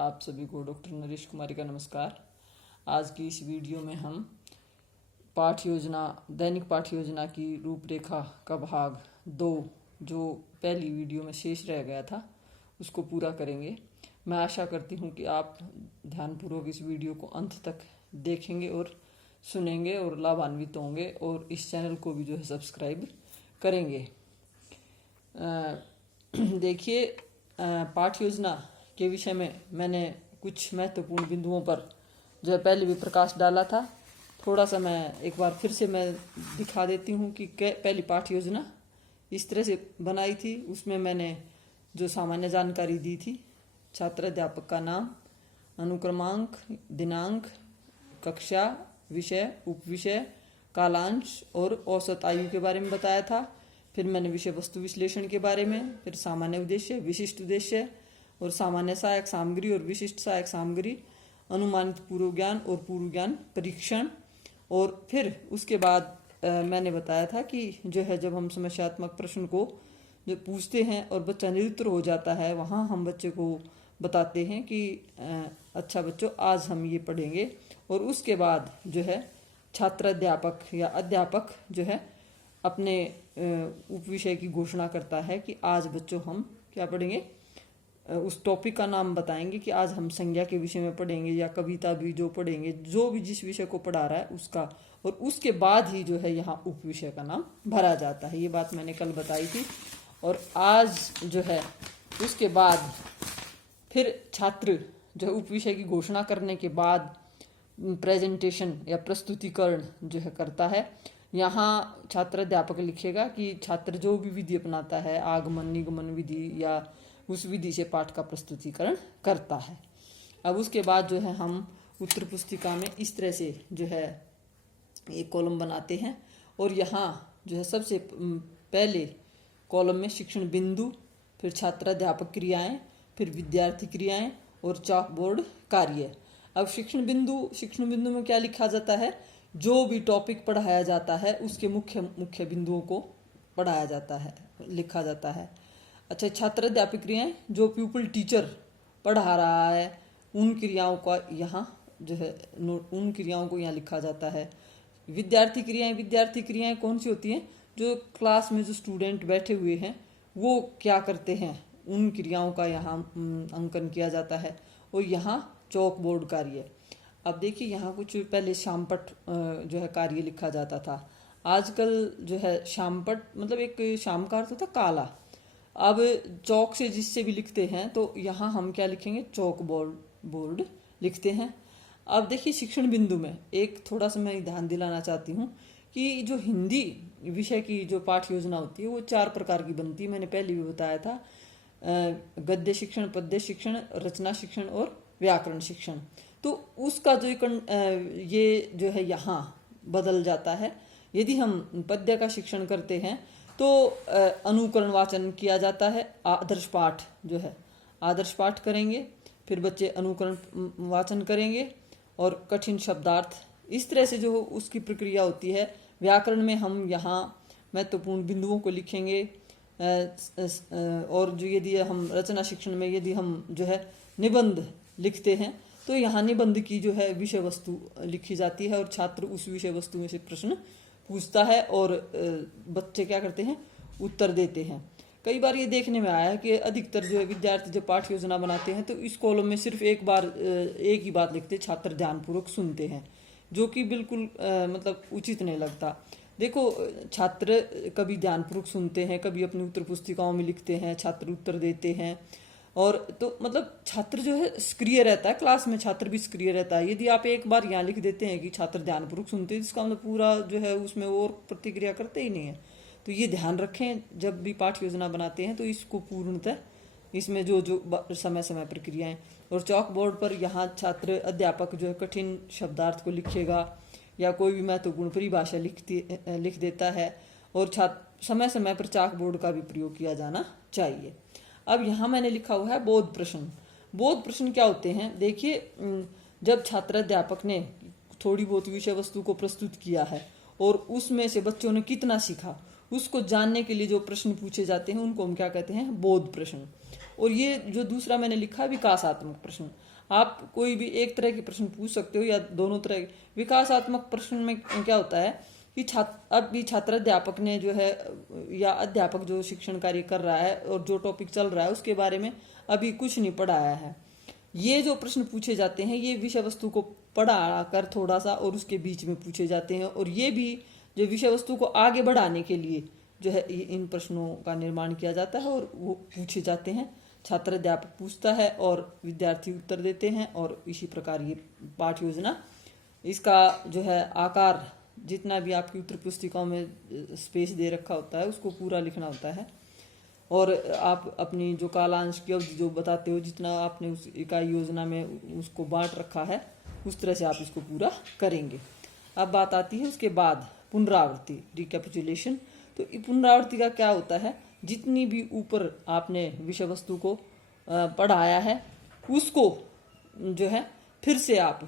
आप सभी को डॉक्टर नरेश कुमारी का नमस्कार। आज की इस वीडियो में हम पाठ योजना दैनिक पाठ योजना की रूपरेखा का भाग 2 जो पहली वीडियो में शेष रह गया था उसको पूरा करेंगे। मैं आशा करती हूँ कि आप ध्यानपूर्वक इस वीडियो को अंत तक देखेंगे और सुनेंगे और लाभान्वित होंगे और इस चैनल को भी जो है सब्सक्राइब करेंगे। देखिए, पाठ योजना के विषय में मैंने कुछ महत्वपूर्ण बिंदुओं पर जो है पहले भी प्रकाश डाला था। थोड़ा सा मैं एक बार फिर से मैं दिखा देती हूँ कि पहली पाठ योजना इस तरह से बनाई थी। उसमें मैंने जो सामान्य जानकारी दी थी, छात्र अध्यापक का नाम, अनुक्रमांक, दिनांक, कक्षा, विषय, उपविषय, कालांश और औसत आयु के बारे में बताया था। फिर मैंने विषय वस्तु विश्लेषण के बारे में, फिर सामान्य उद्देश्य, विशिष्ट उद्देश्य और सामान्य सहायक सामग्री और विशिष्ट सहायक सामग्री, अनुमानित पूर्व ज्ञान और पूर्व ज्ञान परीक्षण, और फिर उसके बाद मैंने बताया था कि जो है जब हम समस्यात्मक प्रश्न को जो पूछते हैं और बच्चा निरुत्तर हो जाता है, वहाँ हम बच्चे को बताते हैं कि अच्छा बच्चों, आज हम ये पढ़ेंगे। और उसके बाद जो है छात्र अध्यापक या अध्यापक जो है अपने उपविषय की घोषणा करता है कि आज बच्चों हम क्या पढ़ेंगे, उस टॉपिक का नाम बताएंगे कि आज हम संज्ञा के विषय में पढ़ेंगे या कविता भी जो पढ़ेंगे, जो भी जिस विषय को पढ़ा रहा है उसका। और उसके बाद ही जो है यहाँ उपविषय का नाम भरा जाता है। ये बात मैंने कल बताई थी। और आज जो है उसके बाद फिर छात्र जो है उपविषय की घोषणा करने के बाद प्रेजेंटेशन या प्रस्तुतिकरण जो है करता है। यहाँ छात्र अध्यापक लिखेगा कि छात्र जो भी विधि अपनाता है, आगमन निगमन विधि या उस विधि से पाठ का प्रस्तुतिकरण करता है। अब उसके बाद जो है हम उत्तर पुस्तिका में इस तरह से जो है एक कॉलम बनाते हैं। और यहाँ जो है सबसे पहले कॉलम में शिक्षण बिंदु, फिर छात्र अध्यापक क्रियाएं, फिर विद्यार्थी क्रियाएं और चॉक बोर्ड कार्य। अब शिक्षण बिंदु में क्या लिखा जाता है, जो भी टॉपिक पढ़ाया जाता है उसके मुख्य बिंदुओं को पढ़ाया जाता है, लिखा जाता है। अच्छा, छात्र अध्यापक क्रियाएं, जो प्यूपल टीचर पढ़ा रहा है उन क्रियाओं का यहाँ जो है उन क्रियाओं को यहाँ लिखा जाता है। विद्यार्थी क्रियाएं कौन सी होती हैं, जो क्लास में जो स्टूडेंट बैठे हुए हैं वो क्या करते हैं, उन क्रियाओं का यहाँ अंकन किया जाता है। और यहाँ चौक बोर्ड कार्य। अब देखिए, यहाँ कुछ पहले शामपट जो है कार्य लिखा जाता था। आजकल जो है शामपट मतलब एक शाम का अर्थ होता है काला। अब चौक से जिससे भी लिखते हैं तो यहाँ हम क्या लिखेंगे, चौक बोर्ड लिखते हैं। अब देखिए, शिक्षण बिंदु में एक थोड़ा सा मैं ध्यान दिलाना चाहती हूँ कि जो हिंदी विषय की जो पाठ योजना होती है वो 4 प्रकार की बनती है। मैंने पहले भी बताया था, गद्य शिक्षण, पद्य शिक्षण, रचना शिक्षण और व्याकरण शिक्षण। तो उसका जो ये जो है यहाँ बदल जाता है। यदि हम पद्य का शिक्षण करते हैं तो अनुकरण वाचन किया जाता है। आदर्श पाठ जो है आदर्श पाठ करेंगे, फिर बच्चे अनुकरण वाचन करेंगे और कठिन शब्दार्थ, इस तरह से जो उसकी प्रक्रिया होती है। व्याकरण में हम यहाँ महत्वपूर्ण बिंदुओं को लिखेंगे। और जो यदि हम रचना शिक्षण में यदि हम जो है निबंध लिखते हैं तो यहाँ निबंध की जो है विषय वस्तु लिखी जाती है और छात्र उस विषय वस्तु में से प्रश्न पूछता है और बच्चे क्या करते हैं, उत्तर देते हैं। कई बार ये देखने में आया है कि अधिकतर जो है विद्यार्थी जब पाठ योजना बनाते हैं तो इस कॉलम में सिर्फ एक ही बात लिखते, छात्र ध्यानपूर्वक सुनते हैं, जो कि बिल्कुल मतलब उचित नहीं लगता। देखो, छात्र कभी ध्यानपूर्वक सुनते हैं, कभी अपनी उत्तर पुस्तिकाओं में लिखते हैं, छात्र उत्तर देते हैं। और तो मतलब छात्र जो है सक्रिय रहता है, क्लास में छात्र भी सक्रिय रहता है। यदि आप एक बार यहाँ लिख देते हैं कि छात्र ध्यानपूर्वक सुनते हैं, इसका मतलब पूरा जो है उसमें और प्रतिक्रिया करते ही नहीं है। तो ये ध्यान रखें, जब भी पाठ योजना बनाते हैं तो इसको पूर्णतः इसमें जो समय समय पर क्रियाएं। और चॉक बोर्ड पर यहाँ छात्र अध्यापक जो है कठिन शब्दार्थ को लिखेगा या कोई भी महत्वपूर्ण परिभाषा लिख देता है। और छात्र समय समय पर चॉक बोर्ड का भी प्रयोग किया जाना चाहिए। अब यहाँ मैंने लिखा हुआ है बोध प्रश्न। बोध प्रश्न क्या होते हैं, देखिए, जब छात्र अध्यापक ने थोड़ी बहुत विषय वस्तु को प्रस्तुत किया है और उसमें से बच्चों ने कितना सीखा, उसको जानने के लिए जो प्रश्न पूछे जाते हैं उनको हम क्या कहते हैं, बोध प्रश्न। और ये जो दूसरा मैंने लिखा विकासात्मक प्रश्न, आप कोई भी एक तरह के प्रश्न पूछ सकते हो या दोनों तरह के। विकासात्मक प्रश्न में क्या होता है कि अभी छात्र अध्यापक ने जो है या अध्यापक जो शिक्षण कार्य कर रहा है और जो टॉपिक चल रहा है उसके बारे में अभी कुछ नहीं पढ़ाया है। ये जो प्रश्न पूछे जाते हैं ये विषय वस्तु को पढ़ा कर थोड़ा सा और उसके बीच में पूछे जाते हैं, और ये भी जो विषय वस्तु को आगे बढ़ाने के लिए जो है इन प्रश्नों का निर्माण किया जाता है और वो पूछे जाते हैं। छात्र अध्यापक पूछता है और विद्यार्थी उत्तर देते हैं, और इसी प्रकार ये पाठ योजना, इसका जो है आकार जितना भी आपकी उत्तर पुस्तिकाओं में स्पेस दे रखा होता है उसको पूरा लिखना होता है, और आप अपनी जो कालांश की अवधि जो बताते हो जितना आपने उस इकाई योजना में उसको बांट रखा है उस तरह से आप इसको पूरा करेंगे। अब बात आती है उसके बाद पुनरावृत्ति, रिकैपिचुलेशन। तो पुनरावृत्ति का क्या होता है, जितनी भी ऊपर आपने विषय वस्तु को पढ़ाया है उसको जो है फिर से आप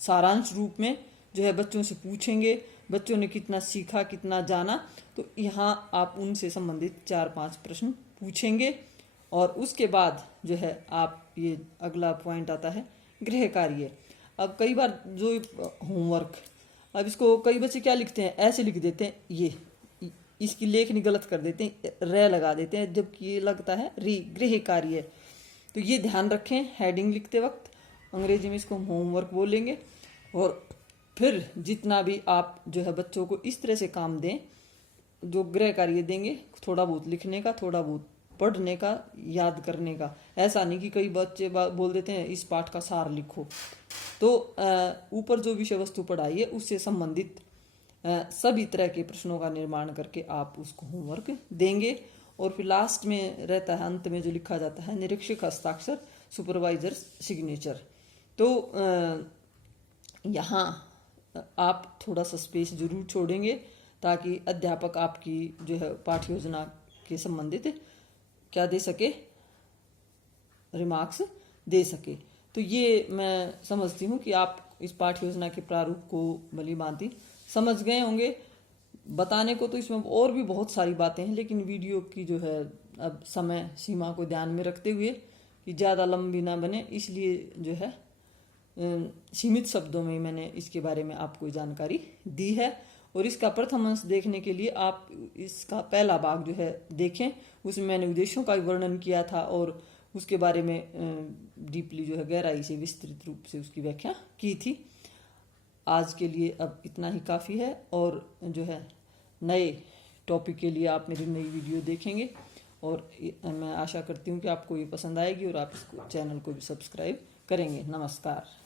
सारांश रूप में जो है बच्चों से पूछेंगे, बच्चों ने कितना सीखा कितना जाना। तो यहाँ आप उनसे संबंधित 4-5 प्रश्न पूछेंगे, और उसके बाद जो है आप ये अगला पॉइंट आता है गृह कार्य। अब कई बार जो होमवर्क, अब इसको कई बच्चे क्या लिखते हैं, ऐसे लिख देते हैं, ये इसकी लेखनी गलत कर देते हैं, रे लगा देते हैं, जबकि ये लगता है गृह कार्य। तो ये ध्यान रखें हेडिंग लिखते वक्त, अंग्रेजी में इसको हम होमवर्क बोलेंगे। और फिर जितना भी आप जो है बच्चों को इस तरह से काम दें, जो गृह कार्य देंगे, थोड़ा बहुत लिखने का, थोड़ा बहुत पढ़ने का, याद करने का। ऐसा नहीं कि कई बच्चे बोल देते हैं इस पाठ का सार लिखो। तो ऊपर जो विषय वस्तु पढ़ाई है उससे संबंधित सभी तरह के प्रश्नों का निर्माण करके आप उसको होमवर्क देंगे। और फिर लास्ट में रहता है, अंत में जो लिखा जाता है, निरीक्षक हस्ताक्षर, सुपरवाइजर सिग्नेचर। तो यहाँ आप थोड़ा सा स्पेस जरूर छोड़ेंगे ताकि अध्यापक आपकी जो है पाठ्य योजना के संबंधित क्या दे सके, रिमार्क्स दे सके। तो ये मैं समझती हूँ कि आप इस पाठ्य योजना के प्रारूप को भली भांति समझ गए होंगे। बताने को तो इसमें और भी बहुत सारी बातें हैं, लेकिन वीडियो की जो है अब समय सीमा को ध्यान में रखते हुए कि ज़्यादा लंबी ना बने, इसलिए जो है सीमित शब्दों में मैंने इसके बारे में आपको जानकारी दी है। और इसका प्रथम अंश देखने के लिए आप इसका पहला भाग जो है देखें, उसमें मैंने उद्देश्यों का वर्णन किया था और उसके बारे में डीपली जो है गहराई से विस्तृत रूप से उसकी व्याख्या की थी। आज के लिए अब इतना ही काफ़ी है, और जो है नए टॉपिक के लिए आप मेरी नई वीडियो देखेंगे, और मैं आशा करती हूँ कि आपको ये पसंद आएगी और आप इसको चैनल को भी सब्सक्राइब करेंगे। नमस्कार।